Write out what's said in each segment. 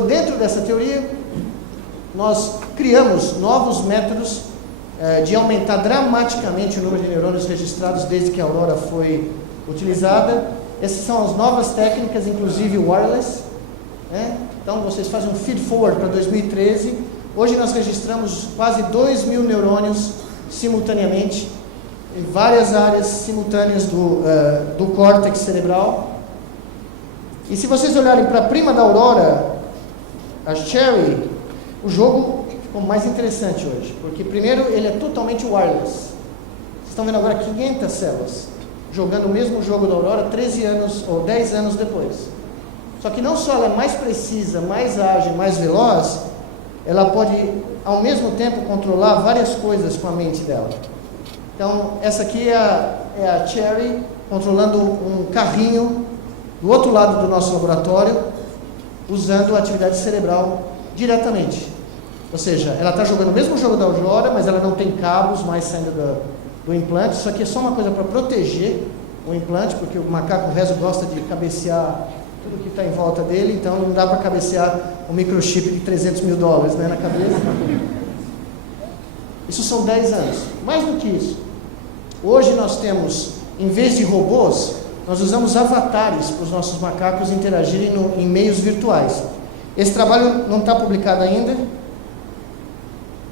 Dentro dessa teoria, nós criamos novos métodos de aumentar dramaticamente o número de neurônios registrados desde que a Aurora foi utilizada. Essas são as novas técnicas, inclusive wireless, né? Então, vocês fazem um feed forward para 2013. Hoje nós registramos quase 2.000 neurônios simultaneamente, em várias áreas simultâneas do córtex cerebral. E se vocês olharem para a prima da Aurora, a Cherry, o jogo ficou mais interessante hoje, porque primeiro ele é totalmente wireless. Vocês estão vendo agora 500 células jogando o mesmo jogo da Aurora 13 anos ou 10 anos depois. Só que não só ela é mais precisa, mais ágil, mais veloz, ela pode ao mesmo tempo controlar várias coisas com a mente dela. Então essa aqui é a Cherry controlando um carrinho do outro lado do nosso laboratório, usando a atividade cerebral diretamente. Ou seja, ela está jogando o mesmo jogo da Aurora, mas ela não tem cabos mais saindo do implante. Isso aqui é só uma coisa para proteger o implante, porque o macaco rezo gosta de cabecear tudo que está em volta dele, então não dá para cabecear um microchip de $300 mil, né, na cabeça. Isso são 10 anos. Mais do que isso, hoje nós temos, em vez de robôs, nós usamos avatares para os nossos macacos interagirem em meios virtuais. Esse trabalho não está publicado ainda.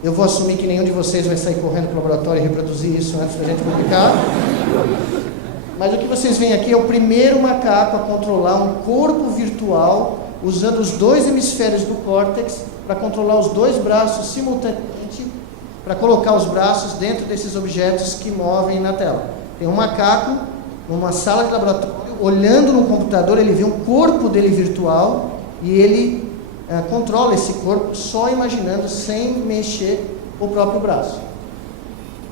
Eu vou assumir que nenhum de vocês vai sair correndo para o laboratório e reproduzir isso antes da gente publicar. Mas o que vocês veem aqui é o primeiro macaco a controlar um corpo virtual, usando os 2 hemisférios do córtex para controlar os 2 braços simultaneamente, para colocar os braços dentro desses objetos que movem na tela. Tem um macaco numa sala de laboratório, olhando no computador, ele vê um corpo dele virtual e ele controla esse corpo só imaginando, sem mexer o próprio braço.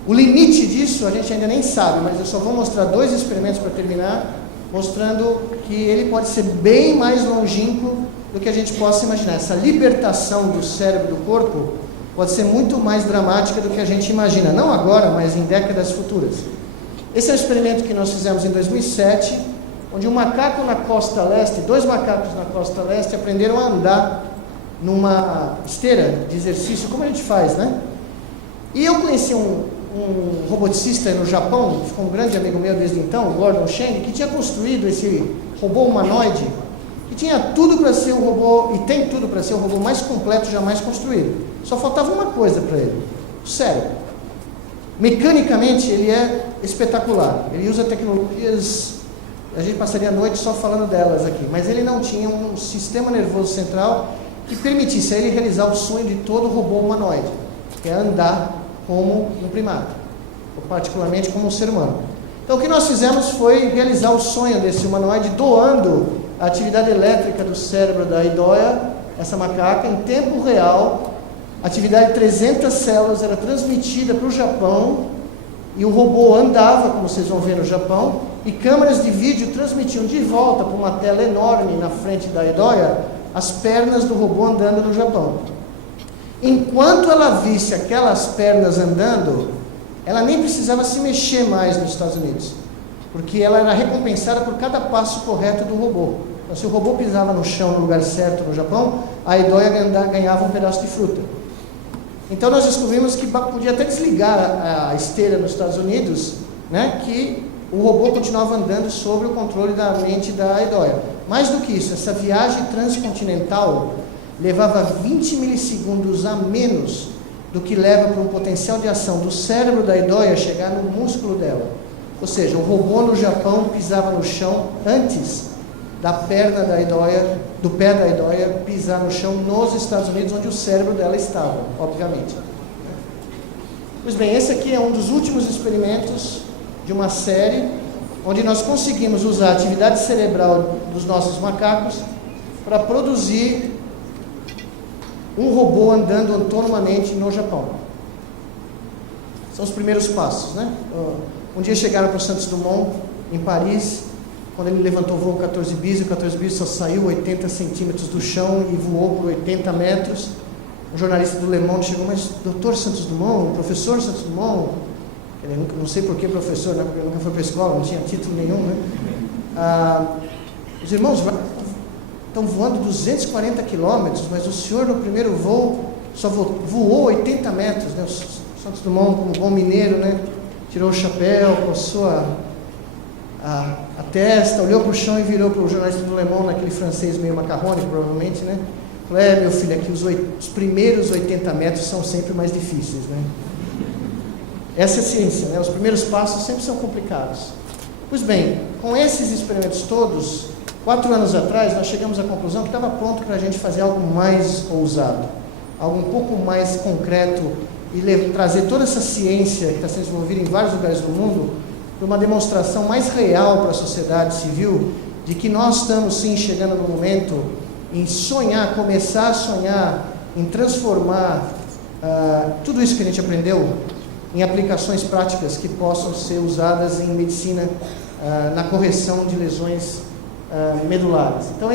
O limite disso a gente ainda nem sabe, mas eu só vou mostrar 2 experimentos para terminar, mostrando que ele pode ser bem mais longínquo do que a gente possa imaginar. Essa libertação do cérebro do corpo pode ser muito mais dramática do que a gente imagina, não agora, mas em décadas futuras. Esse é um experimento que nós fizemos em 2007, onde um macaco na costa leste, 2 macacos na costa leste aprenderam a andar numa esteira de exercício, como a gente faz, né? E eu conheci um roboticista no Japão, ficou um grande amigo meu desde então, o Gordon Chang, que tinha construído esse robô humanoide, que tinha tudo para ser o robô, e tem tudo para ser o robô mais completo jamais construído. Só faltava uma coisa para ele: o cérebro. Mecanicamente ele é espetacular, ele usa tecnologias, a gente passaria a noite só falando delas aqui, mas ele não tinha um sistema nervoso central que permitisse a ele realizar o sonho de todo robô humanoide, que é andar como um primata, ou particularmente como um ser humano. Então o que nós fizemos foi realizar o sonho desse humanoide, doando a atividade elétrica do cérebro da Idoia, essa macaca, em tempo real. A atividade de 300 células era transmitida para o Japão, e o robô andava, como vocês vão ver no Japão, e câmeras de vídeo transmitiam de volta para uma tela enorme na frente da Idoia as pernas do robô andando no Japão. Enquanto ela visse aquelas pernas andando, ela nem precisava se mexer mais nos Estados Unidos, porque ela era recompensada por cada passo correto do robô. Então, se o robô pisava no chão no lugar certo no Japão, a Idoia ganhava um pedaço de fruta. Então nós descobrimos que podia até desligar a esteira nos Estados Unidos, né, que o robô continuava andando sob o controle da mente da Idoia. Mais do que isso, essa viagem transcontinental levava 20 milissegundos a menos do que leva para um potencial de ação do cérebro da Idoia chegar no músculo dela. Ou seja, o robô no Japão pisava no chão antes da perna da Idoia, do pé da Idoia pisar no chão nos Estados Unidos, onde o cérebro dela estava, obviamente. Pois bem, esse aqui é um dos últimos experimentos de uma série, onde nós conseguimos usar a atividade cerebral dos nossos macacos para produzir um robô andando autonomamente no Japão. São os primeiros passos, né? Um dia chegaram para o Santos Dumont, em Paris, quando ele levantou o voo 14 bis, o 14 bis só saiu 80 centímetros do chão e voou por 80 metros. Um jornalista do Le Monde chegou: mas doutor Santos Dumont, professor Santos Dumont, eu não sei por que professor, né? Porque eu nunca fui para a escola, não tinha título nenhum, né? Os irmãos estão estão voando 240 quilômetros, mas o senhor no primeiro voo só voou 80 metros, né? O Santos Dumont, como bom mineiro, né? Tirou o chapéu, coçou a testa, olhou para o chão e virou para o jornalista do Le Monde, naquele francês meio macarrônico, provavelmente, né? Falou, meu filho, aqui os primeiros 80 metros são sempre mais difíceis, né? Essa é a ciência, né? Os primeiros passos sempre são complicados. Pois bem, com esses experimentos todos, 4 anos atrás, nós chegamos à conclusão que estava pronto para a gente fazer algo mais ousado, algo um pouco mais concreto e trazer toda essa ciência que está sendo desenvolvida em vários lugares do mundo para uma demonstração mais real para a sociedade civil de que nós estamos sim chegando no momento em sonhar, começar a sonhar, em transformar tudo isso que a gente aprendeu em aplicações práticas que possam ser usadas em medicina na correção de lesões medulares. Então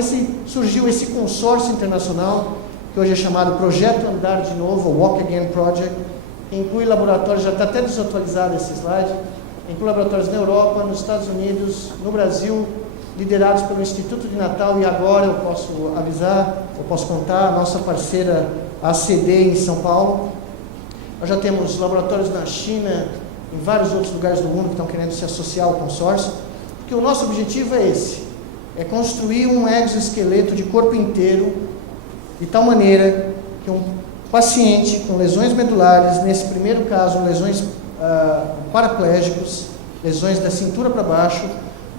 surgiu esse consórcio internacional que hoje é chamado Projeto Andar de Novo, ou Walk Again Project, que inclui laboratórios, já está até desatualizado esse slide, inclui laboratórios na Europa, nos Estados Unidos, no Brasil, liderados pelo Instituto de Natal, e agora eu posso avisar, eu posso contar, a nossa parceira ACD em São Paulo. Nós já temos laboratórios na China, em vários outros lugares do mundo que estão querendo se associar ao consórcio, porque o nosso objetivo é esse, é construir um exoesqueleto de corpo inteiro, de tal maneira que um paciente com lesões medulares, nesse primeiro caso, lesões paraplégicos, lesões da cintura para baixo,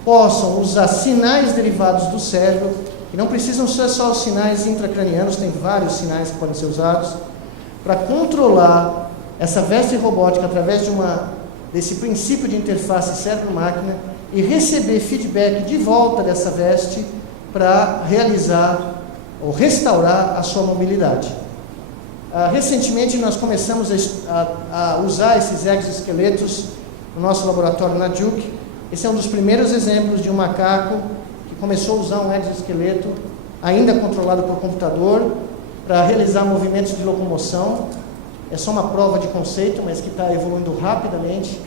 possam usar sinais derivados do cérebro, que não precisam ser só os sinais intracranianos, tem vários sinais que podem ser usados, para controlar essa veste robótica através desse princípio de interface cérebro-máquina e receber feedback de volta dessa veste para realizar ou restaurar a sua mobilidade. Recentemente nós começamos a usar esses exoesqueletos no nosso laboratório na Duke. Esse é um dos primeiros exemplos de um macaco que começou a usar um exoesqueleto, ainda controlado por computador, para realizar movimentos de locomoção. É só uma prova de conceito, mas que está evoluindo rapidamente.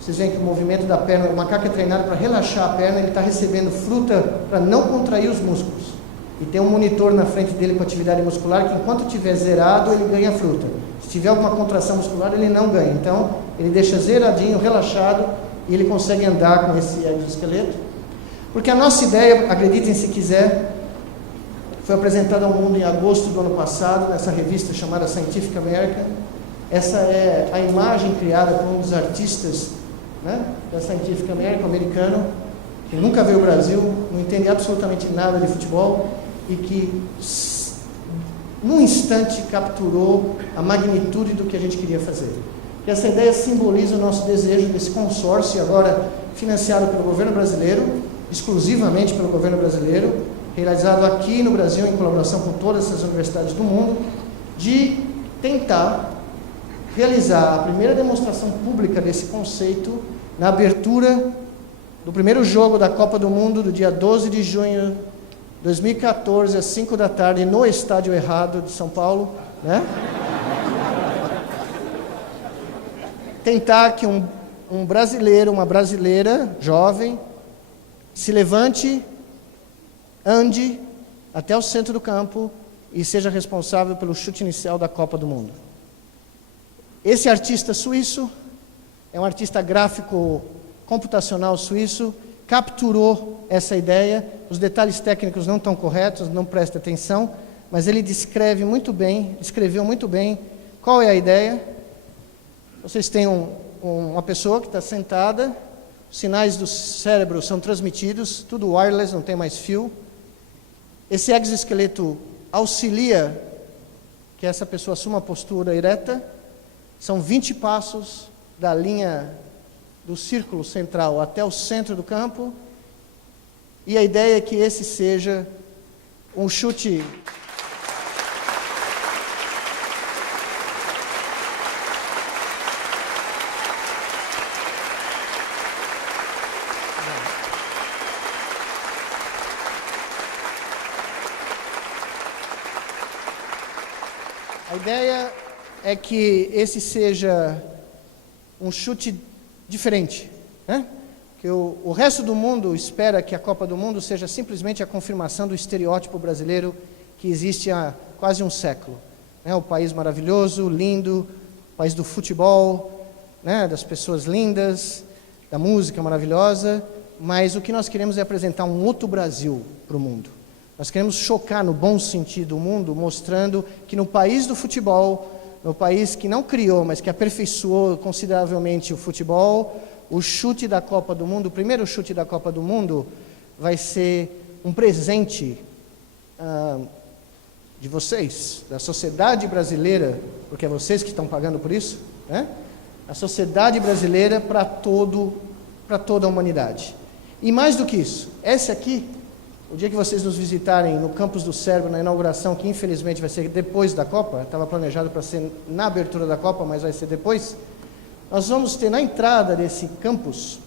Vocês veem que o movimento da perna, o macaco é treinado para relaxar a perna, ele está recebendo fruta para não contrair os músculos. E tem um monitor na frente dele com atividade muscular que enquanto estiver zerado, ele ganha fruta. Se tiver alguma contração muscular, ele não ganha. Então, ele deixa zeradinho, relaxado, e ele consegue andar com esse exoesqueleto. Porque a nossa ideia, acreditem se quiser, foi apresentada ao mundo em agosto do ano passado, nessa revista chamada Scientific American. Essa é a imagem criada por um dos artistas, né, da Scientific American, americano, que nunca veio ao Brasil, não entende absolutamente nada de futebol, e que num instante capturou a magnitude do que a gente queria fazer. E essa ideia simboliza o nosso desejo desse consórcio, agora financiado pelo governo brasileiro, exclusivamente pelo governo brasileiro, realizado aqui no Brasil em colaboração com todas essas universidades do mundo, de tentar realizar a primeira demonstração pública desse conceito na abertura do primeiro jogo da Copa do Mundo, do dia 12 de junho de 2014, às 5 da tarde, no estádio errado de São Paulo, né? Tentar que um brasileiro, uma brasileira jovem, se levante, ande até o centro do campo e seja responsável pelo chute inicial da Copa do Mundo. Esse artista suíço, é um artista gráfico computacional suíço, capturou essa ideia. Os detalhes técnicos não estão corretos, não preste atenção, mas ele descreveu muito bem qual é a ideia. Vocês têm uma pessoa que está sentada, os sinais do cérebro são transmitidos, tudo wireless, não tem mais fio. Esse exoesqueleto auxilia que essa pessoa assuma uma postura ereta. São 20 passos da linha do círculo central até o centro do campo, e a ideia é que esse seja um chute a ideia é que esse seja um chute diferente, né? que o resto do mundo espera que a Copa do Mundo seja simplesmente a confirmação do estereótipo brasileiro que existe há quase um século. O país maravilhoso, lindo, o país do futebol, das pessoas lindas, da música maravilhosa, mas o que nós queremos é apresentar um outro Brasil para o mundo. Nós queremos chocar no bom sentido o mundo, mostrando que no país do futebol, no país que não criou, mas que aperfeiçoou consideravelmente o futebol, o chute da Copa do Mundo, o primeiro chute da Copa do Mundo, vai ser um presente de vocês, da sociedade brasileira, porque é vocês que estão pagando por isso, a sociedade brasileira para toda a humanidade. E mais do que isso, esse aqui, o dia que vocês nos visitarem no Campus do Cérebro, na inauguração, que infelizmente vai ser depois da Copa, estava planejado para ser na abertura da Copa, mas vai ser depois, nós vamos ter na entrada desse campus,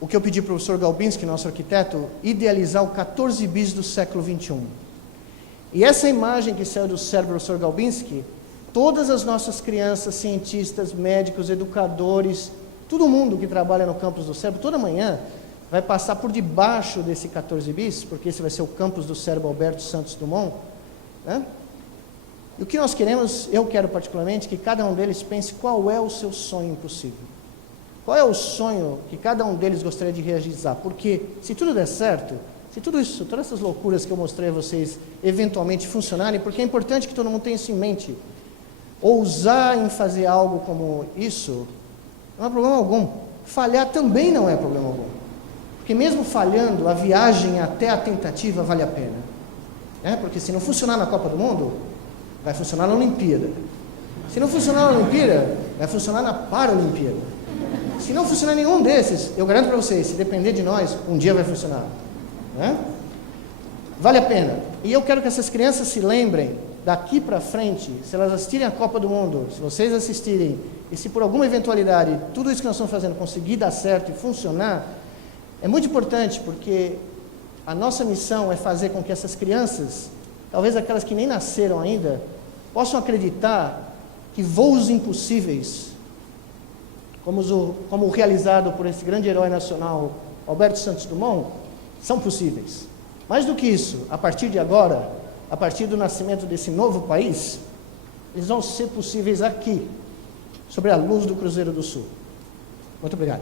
o que eu pedi para o professor Galbinski, nosso arquiteto, idealizar o 14 bis do século XXI. E essa imagem que saiu do cérebro do professor Galbinski, todas as nossas crianças, cientistas, médicos, educadores, todo mundo que trabalha no campus do cérebro, toda manhã, vai passar por debaixo desse 14 bis, porque esse vai ser o campus do cérebro Alberto Santos Dumont, E o que nós queremos, eu quero particularmente, que cada um deles pense qual é o seu sonho impossível. Qual é o sonho que cada um deles gostaria de realizar? Porque se tudo der certo, se tudo isso, todas essas loucuras que eu mostrei a vocês, eventualmente funcionarem, porque é importante que todo mundo tenha isso em mente. Ousar em fazer algo como isso, não é problema algum. Falhar também não é problema algum. Porque mesmo falhando, a viagem até a tentativa vale a pena. Porque se não funcionar na Copa do Mundo, vai funcionar na Olimpíada. Se não funcionar na Olimpíada, vai funcionar na Paralimpíada. Se não funcionar nenhum desses, eu garanto para vocês, se depender de nós, um dia vai funcionar. Vale a pena. E eu quero que essas crianças se lembrem, daqui para frente, se elas assistirem a Copa do Mundo, se vocês assistirem, e se por alguma eventualidade, tudo isso que nós estamos fazendo conseguir dar certo e funcionar, é muito importante, porque a nossa missão é fazer com que essas crianças, talvez aquelas que nem nasceram ainda, possam acreditar que voos impossíveis, como o realizado por esse grande herói nacional, Alberto Santos Dumont, são possíveis. Mais do que isso, a partir de agora, a partir do nascimento desse novo país, eles vão ser possíveis aqui, sobre a luz do Cruzeiro do Sul. Muito obrigado.